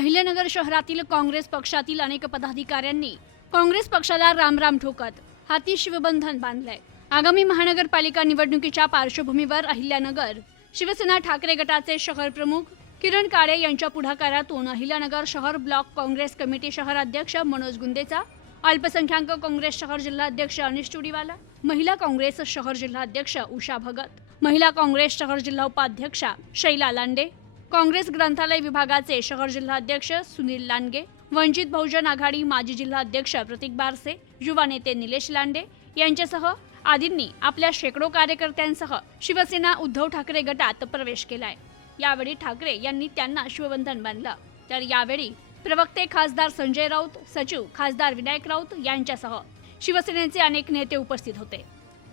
अहिल्यानगर शहरातील काँग्रेस पक्षातील अनेक पदाधिकाऱ्यांनी काँग्रेस पक्षाला रामराम ठोकत हाती शिवबंधन बांधलंय. आगामी महानगरपालिका निवडणुकीच्या पार्श्वभूमीवर अहिल्यानगर शिवसेना ठाकरे गटाचे शहर प्रमुख किरण काळे यांच्या पुढाकारातून अहिल्यानगर शहर ब्लॉक काँग्रेस कमिटी शहर अध्यक्ष मनोज गुंदेचा अल्पसंख्याक काँग्रेस शहर जिल्हाध्यक्ष अनिश चुडीवाला महिला काँग्रेस शहर जिल्हाध्यक्ष उषा भगत महिला काँग्रेस शहर जिल्हा उपाध्यक्षा शैला लांडे काँग्रेस ग्रंथालय विभागाचे शहर जिल्हाध्यक्ष सुनील लांडगे वंचित बहुजन आघाडी माजी जिल्हाध्यक्ष प्रतीक बारसे युवा नेते निलेश लांडे यांच्यासह आदींनी आपल्या शेकडो कार्यकर्त्यांसह शिवसेना उद्धव ठाकरे गटात प्रवेश केलाय. यावेळी ठाकरे यांनी त्यांना शिवबंधन बांधलं. तर यावेळी प्रवक्ते खासदार संजय राऊत सचिव खासदार विनायक राऊत यांच्यासह शिवसेनेचे अनेक नेते उपस्थित होते.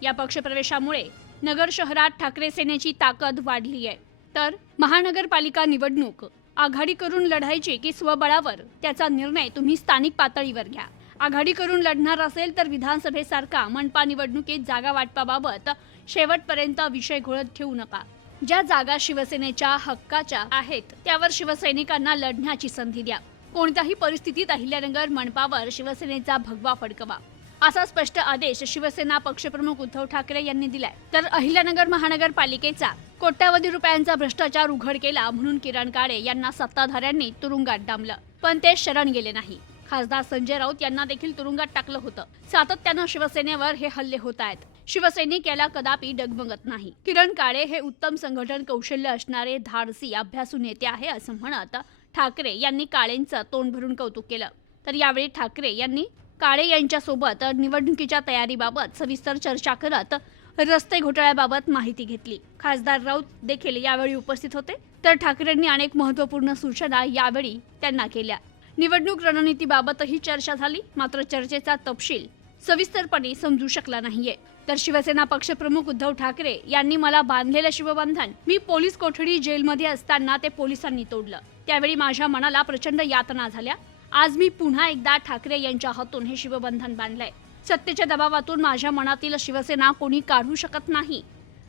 या पक्षप्रवेशामुळे नगर शहरात ठाकरे सेनेची ताकद वाढली आहे तर महानगरपालिका निवडणूक. आघाडी करून लढायची की स्वबळावर त्याचा निर्णय तुम्ही स्थानिक पातळीवर घ्या. आघाडी करून लढणार असेल तर विधानसभेसारखा मनपा निवडणुकीत जागा वाटपाबाबत शेवटपर्यंत विषय घोळत ठेवू नका. ज्या जागा शिवसेनेच्या हक्काच्या आहेत त्यावर शिवसैनिकांना लढण्याची संधी द्या. कोणत्याही परिस्थितीत अहिल्यानगर मनपावर शिवसेनेचा भगवा फडकवा. असा स्पष्ट आदेश शिवसेना पक्षप्रमुख उद्धव ठाकरे यांनी दिलाय. तर अहिल्यानगर महानगरपालिकेचा कोट्यावधी रुपयांचा भ्रष्टाचार उघड केला म्हणून किरण काळे यांना सत्ताधाऱ्यांनी तुरुंगात डांबलं. पण ते शरण गेले नाही. खासदार संजय राऊत यांना देखील तुरुंगात टाकलं होतं. सातत्यानं शिवसेनेवर हे हल्ले होत आहेत. शिवसैनिक याला कदापि डगमगत नाही. किरण काळे हे उत्तम संघटन कौशल्य असणारे धाडसी अभ्यासू नेते आहे असं म्हणत ठाकरे यांनी काळेंचं तोंड भरून कौतुक केलं. तर यावेळी ठाकरे यांनी काळे यांच्यासोबत निवडणुकीच्या तयारीबाबत सविस्तर चर्चा करत रस्ते घोटाळ्याबाबत माहिती घेतली. खासदार राऊत देखील यावेळी उपस्थित होते. तर ठाकरेंनी अनेक महत्त्वपूर्ण सूचना यावेळी त्यांना केल्या. निवडणूक रणनीतीबाबतही चर्चा झाली मात्र चर्चेचा तपशील सविस्तरपणे समजू शकला नाहीये. तर शिवसेना पक्षप्रमुख उद्धव ठाकरे यांनी मला बांधलेलं शिवबंधन मी पोलीस कोठडी जेलमध्ये असताना ते पोलिसांनी तोडलं. त्यावेळी माझ्या मनाला प्रचंड यातना झाल्या. आज मी पुन्हा एकदा ठाकरे यांच्या हातून हे शिवबंधन बांधलंय. सत्तेच्या दबावातून माझ्या मनातील शिवसेना कोणी काढू शकत नाही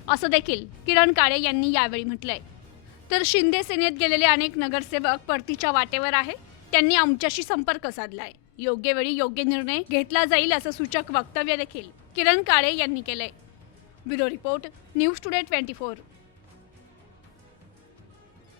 असं देखील किरण काळे यांनी यावेळी म्हटलंय. तर शिंदे सेनेत गेलेले अनेक नगरसेवक परतीच्या वाटेवर आहे त्यांनी आमच्याशी संपर्क साधलाय. योग्य वेळी योग्य निर्णय घेतला जाईल असं सूचक वक्तव्य देखील किरण काळे यांनी केलंय. Bureau report news today twenty four.